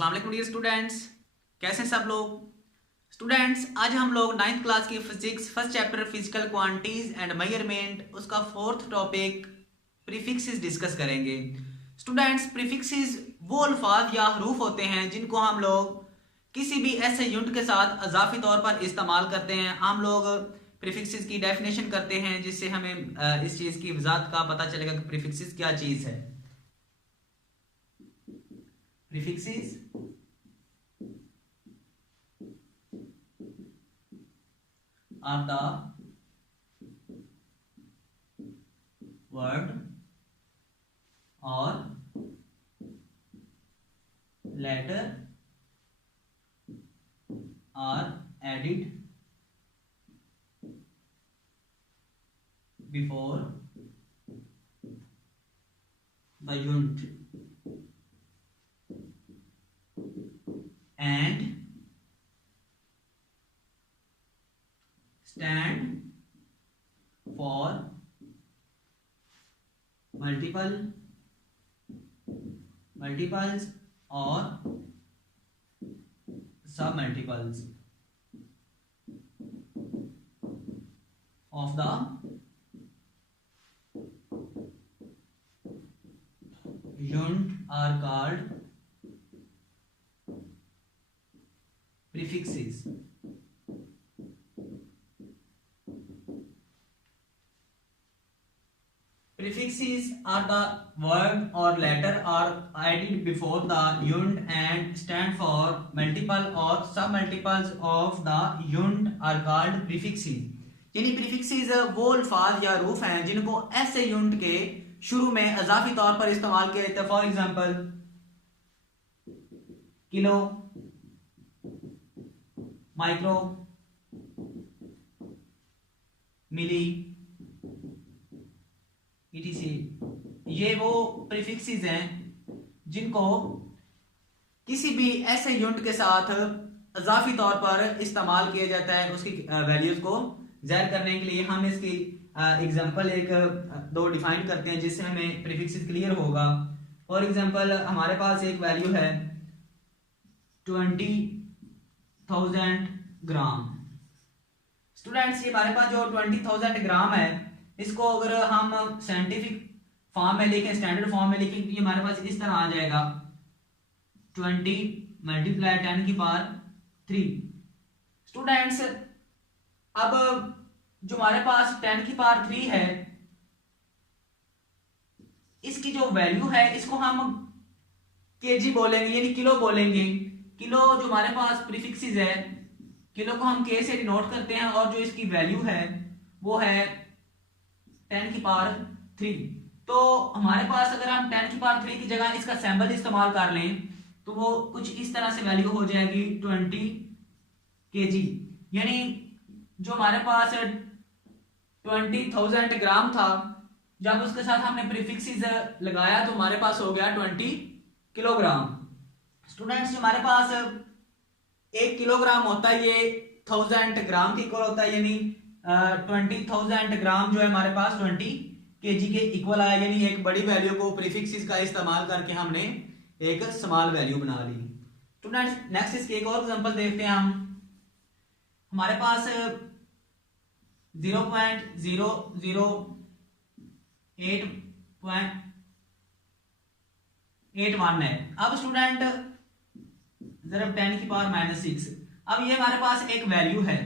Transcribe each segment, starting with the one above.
अस्सलाम वालेकुम dear students, कैसे हैं सब लोग। स्टूडेंट्स, आज हम लोग 9th क्लास की physics first chapter physical quantities and measurement उसका फोर्थ टॉपिक प्रीफिक्सेस डिस्कस करेंगे। स्टूडेंट्स, प्रीफिक्सेस वो अल्फाज या हरूफ होते हैं जिनको हम लोग किसी भी ऐसे यूनिट के साथ इजाफी तौर पर इस्तेमाल करते हैं। हम लोग प्रीफिक्सेस की डेफिनेशन करते हैं जिससे हमें इस चीज़ की वजाहत का पता चलेगा कि प्रीफिक्सेस क्या चीज़ है। Prefixes are the word or letter are added before the unit and stand for multiples or submultiples of the unit are called prefixes. Prefixes are the word or letter are added before the unit and stand for multiple or submultiples of the unit are called prefixes. यानी prefixes वो अल्फाज या roof हैं जिनको ऐसे unit के शुरू में इजाफी तौर पर इस्तेमाल किया जाता है। For example kilo, micro, milli, etc. ये वो प्रीफिक्सेस हैं जिनको किसी भी ऐसे यूनिट के साथ इजाफी तौर पर इस्तेमाल किया जाता है उसकी वैल्यूज को ज़ाहिर करने के लिए। हम इसकी एग्जांपल दो डिफाइन करते हैं जिससे हमें प्रीफिक्सेस क्लियर होगा। फॉर एग्जांपल हमारे पास एक वैल्यू है 20,000 ग्राम। स्टूडेंट्स, ये हमारे पास जो 20,000 ग्राम है इसको अगर हम साइंटिफिक फॉर्म में लिखें, स्टैंडर्ड फॉर्म में लिखें तो ये हमारे पास इस तरह आ जाएगा 20 मल्टीप्लाई 10 की पावर 3। स्टूडेंट्स, अब जो हमारे पास 10 की पावर 3 है इसकी जो वैल्यू है इसको हम केजी बोलेंगे यानी किलो बोलेंगे। किलो जो हमारे पास प्रीफिक्सेस है, किलो को हम के से डिनोट करते हैं और जो इसकी वैल्यू है वो है 10 की पावर 3। तो हमारे पास अगर हम 10 की पावर 3 की जगह इसका सैंबल इस्तेमाल कर लें तो वो कुछ इस तरह से वैल्यू हो जाएगी 20 kg। यानी जो हमारे पास 20,000 ग्राम था, जब उसके साथ हमने प्रीफिक्सेस लगाया तो हमारे पास हो गया 20 किलोग्राम। स्टूडेंट्स, हमारे पास 1 किलोग्राम होता है ये 1000 ग्राम के इक्वल होता है, यानी 20,000 ग्राम जो है हमारे पास 20 केजी के इक्वल आया। यानी एक बड़ी वैल्यू को प्रीफिक्सेस का इस्तेमाल करके हमने एक स्मॉल वैल्यू बना ली। स्टूडेंट्स, नेक्स्ट इसकी एक और एग्जांपल देखते हैं हम। हमारे पास 0.008.81 है। अब स्टूडेंट जरा 10 की पावर -6। अब ये हमारे पास एक वैल्यू है।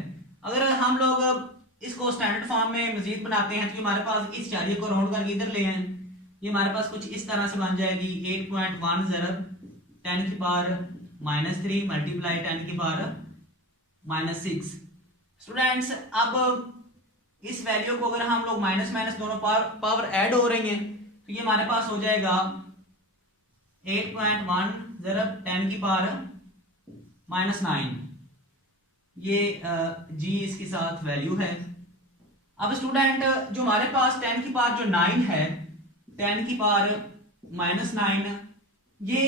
अगर हम लोग इसको स्टैंडर्ड फॉर्म में मजीद बनाते हैं तो हमारे पास इस चारिये को राउंड करके इधर ले आए, ये हमारे पास कुछ इस तरह से बन जाएगी 8.1 ज़रब 10 की पावर -3 मल्टीप्लाई 10 की पावर -6। स्टूडेंट्स, अब इस वैल्यू को अगर हम लोग माइनस माइनस दोनों पावर ऐड हो रही हैं तो ये हमारे पास हो जाएगा 8.1 ज़रब 10 की पावर -9। ये जी इसके साथ वैल्यू है। अब स्टूडेंट, जो हमारे पास 10 की पावर जो 9 है, 10 की पावर -9, ये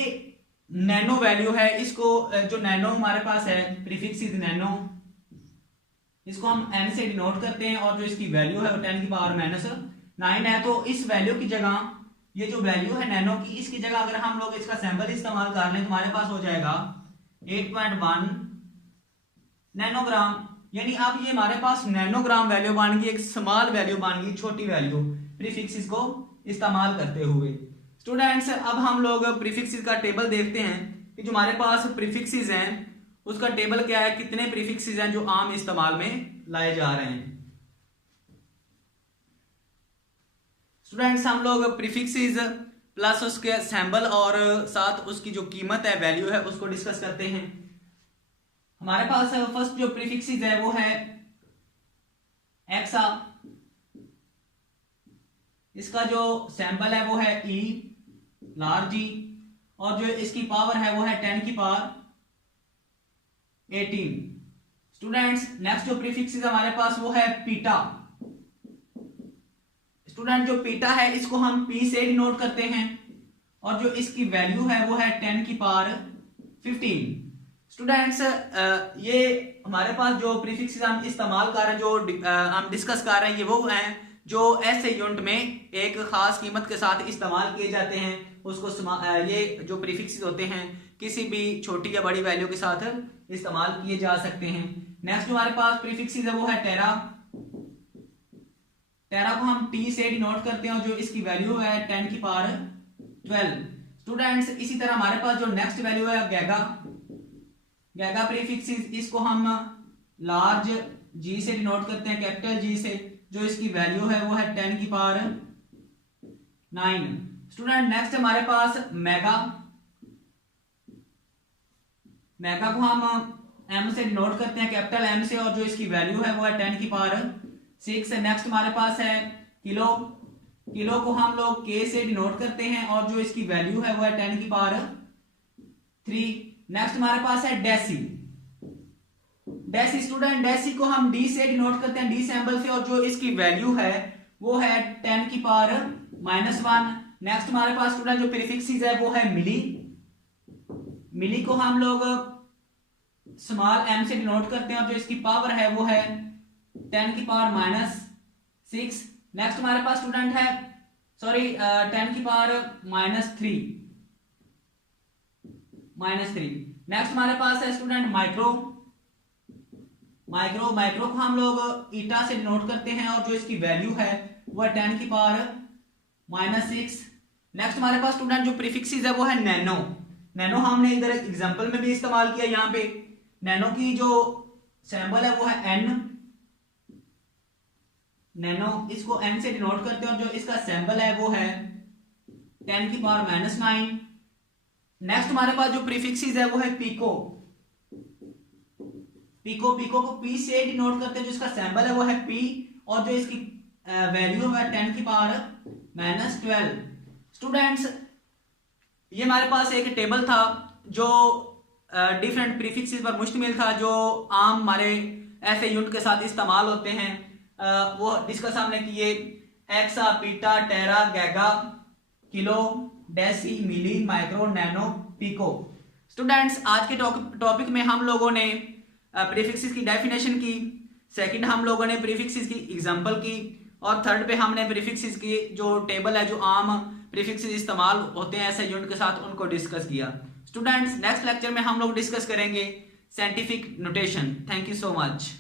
नैनो वैल्यू है। इसको जो नैनो हमारे पास है प्रीफिक्स नैनो, इसको हम n से डिनोट करते हैं और जो इसकी वैल्यू है वो 10 की पावर -9 है। तो इस वैल्यू की जगह ये जो वैल्यू है नैनो की, इसकी जगह अगर हम लोग इसका सैंपल इस्तेमाल कर लें तो हमारे पास हो जाएगा 8.1 नैनोग्राम। यानी अब ये हमारे पास नैनोग्राम वैल्यू बन गई, एक स्मॉल वैल्यू बन गई, छोटी वैल्यू प्रीफिक्सेस को इस्तेमाल करते हुए। स्टूडेंट्स अब हम लोग प्रीफिक्सेस का टेबल देखते हैं कि जो हमारे पास प्रीफिक्सेस हैं उसका टेबल क्या है, कितने प्रीफिक्सेस हैं जो आम इस्तेमाल में लाए जा रहे हैं। स्टूडेंट्स हम लोग प्रीफिक्सेस प्लस उसके सैंपल और साथ उसकी जो कीमत है, वैल्यू है, उसको डिस्कस करते हैं। हमारे पास फर्स्ट जो प्रीफिक्सेस है वो है एक्सा, इसका जो सैंपल है वो है ई लार्ज ई, और जो इसकी पावर है वो है 10 की पावर 18। स्टूडेंट्स नेक्स्ट जो प्रीफिक्सेस हमारे पास वो है पीटा। स्टूडेंट जो पीटा है इसको हम पी से डिनोट करते हैं, और जो इसकी वैल्यू है वो है 10 की पावर 15। स्टूडेंट्स ये हमारे पास जो प्रीफिक्सेस हम इस्तेमाल कर रहे हैं, जो हम डिस्कस कर रहे हैं, ये वो हैं जो ऐसे यूनिट में एक खास कीमत के साथ इस्तेमाल किए जाते हैं। उसको ये जो प्रीफिक्सेस होते हैं किसी भी छोटी या बड़ी वैल्यू के साथ इस्तेमाल किए जा सकते हैं। नेक्स्ट जो हमारे पास प्रीफिक्सेस है वो है टेरा। टेरा को हम टी से डिनोट करते हैं, जो इसकी वैल्यू है 10 की पावर 12। स्टूडेंट्स इसी तरह हमारे पास जो नेक्स्ट वैल्यू है गैगा। गैगा प्रीफिक्सेस इसको हम लार्ज जी से डिनोट करते हैं, कैपिटल जी से, जो इसकी वैल्यू है वो है 10 की पावर 9। स्टूडेंट नेक्स्ट हमारे पास मेगा। मेगा को हम एम से डिनोट करते हैं, कैपिटल एम से, और जो इसकी वैल्यू है वो है 10 की पावर 6। नेक्स्ट हमारे पास है किलो। किलो को हम लोग के से डिनोट करते हैं, और जो इसकी वैल्यू है वो है 10 की पावर 3। नेक्स्ट हमारे पास है डेसी। डेसी स्टूडेंट डेसी को हम डी से डिनोट करते हैं, डी सैंपल से, और जो इसकी वैल्यू है वो है 10 की पावर -1। नेक्स्ट हमारे पास स्टूडेंट जो प्रीफिक्सेस है वो है मिली। मिली को हम लोग स्मॉल एम से डिनोट करते हैं, और जो इसकी पावर है वो है 10 की पावर -6। नेक्स्ट हमारे पास स्टूडेंट है 10 की पावर -3। नेक्स्ट हमारे पास है स्टूडेंट माइक्रो। माइक्रो को हम लोग ईटा से डिनोट करते हैं, और जो इसकी वैल्यू है वो है 10 की पावर -6। नेक्स्ट हमारे पास स्टूडेंट जो प्रीफिक्सेस है वो है नैनो। नैनो हमने इधर एग्जांपल में भी इस्तेमाल किया। यहाँ पे नैनो की जो सैंपल है वो है एन। नैनो इसको एन से डिनोट करते हैं, और जो इसका सैंपल है वो है 10 की पावर -9। नेक्स्ट हमारे पास जो प्रीफिक्सेस है वो है पिको। पिको को पी से डिनोट करते हैं, जो इसका सैंपल है वो है पी, और जो इसकी वैल्यू है 10 की पावर -12। स्टूडेंट्स ये हमारे पास एक टेबल था जो डिफरेंट प्रीफिक्सेस पर मुश्तमिल था, जो आम हमारे ऐसे यूनिट के साथ इस्तेमाल होते हैं। वो डिस्कस हमने किए एक्सा, पीटा, टेरा, गैगा, किलो, डेसी, मिली, माइक्रो, नैनो, पिको। स्टूडेंट्स आज के टॉपिक में हम लोगों ने प्रीफिक्सेस की डेफिनेशन की, सेकंड हम लोगों ने प्रीफिक्सेस की एग्जांपल की, और थर्ड पे हमने प्रीफिक्सेस की जो टेबल है, जो आम प्रीफिक्सेस इस्तेमाल होते हैं ऐसे यूनिट के साथ, उनको डिस्कस किया। स्टूडेंट्स नेक्स्ट लेक्चर में हम लोग डिस्कस करेंगे scientific notation. Thank you so much.